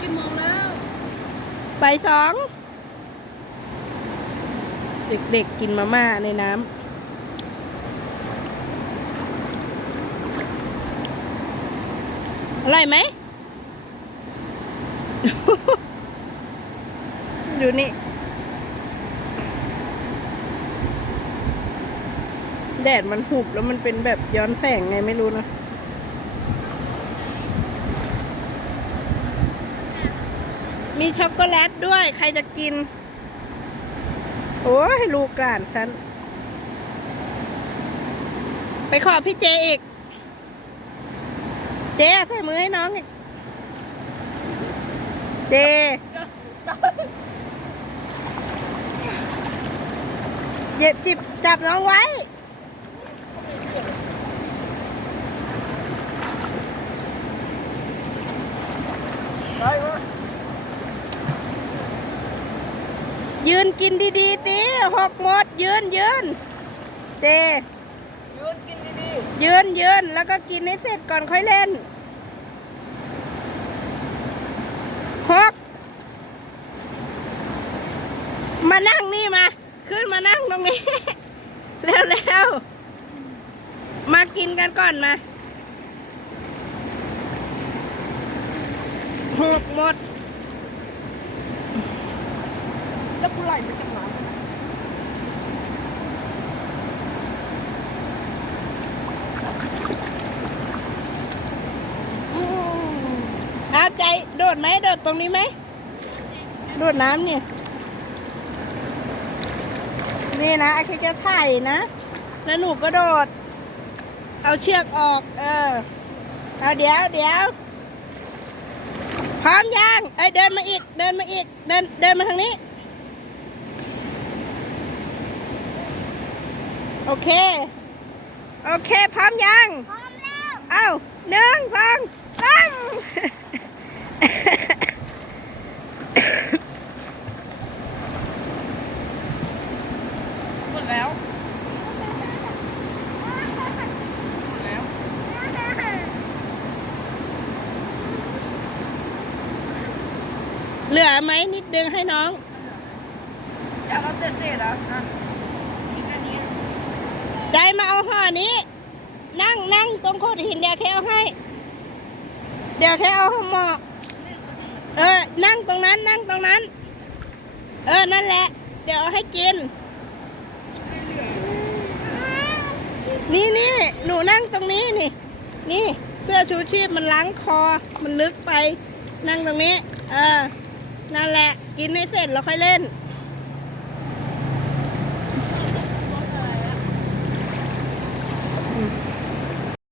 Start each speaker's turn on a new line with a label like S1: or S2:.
S1: กี่โมงแล้ว
S2: บ่ายสอง เด็กๆกินมาม่าในน้ำอร่อยไหม ดูนี่ แดดมันหุบแล้วมันเป็นแบบย้อนแสงไงไม่รู้นะ มีช็อกโกแลตด้วย ใครจะกิน โอ้ยลูกกลานฉัน ไปขอพี่เจอีก เจใส่มือให้น้องอีก เจ เย็บจิบจับน้องไว้ ยืนกินดีๆตีหกหมด ยืนยืนเจ
S1: ยืนกินดี
S2: ยืนยืนแล้วก็กินให้เสร็จก่อนค่อยเล่นหกมานั่งนี่มา ขึ้นมานั่งตรงนี้เร็วเร็วมากินกันก่อนมาหกหมด
S1: ๆแล้วกู ไหลไปจากไหน
S2: เอาใจ โดดไหมโดดตรงนี้ไหมโดดน้ำเนี่ย นี่นะไอ้ที่จะถ่ายนะ แล้วหนูก็โดด เอาเชือกออก เออ เอาเดี๋ยวเดี๋ยวพร้อมยังเอ้เดินมาอีก เดินมาอีก เดินเดินมาทางนี้ โอเค โอเค พร้อมยัง
S3: พร้อมแล้ว
S2: เอาหนึ่งสองสาม
S1: หมดแล้วหมดแล้ว
S2: เหลือไหมนิดนึงให้น้อง
S1: อยากเอาเศษเศษๆอะอะนี่แค่นี้
S2: ใจมาเอาห่อนี้ นั่งนั่งตรงโคดหินเดี๋ยวแค่เอาให้ เดี๋ยวแค่เอาหม้อเออ นั่งตรงนั้น นั่งตรงนั้น เออ นั่นแหละ เดี๋ยวเอาให้กิน นี่นี่หนูนั่งตรงนี้นี่ นี่เสื้อชูชีพมันล้างคอ มันลึกไป นั่งตรงนี้ เออ นั่นแหละ กินให้เสร็จแล้วค่อยเล่น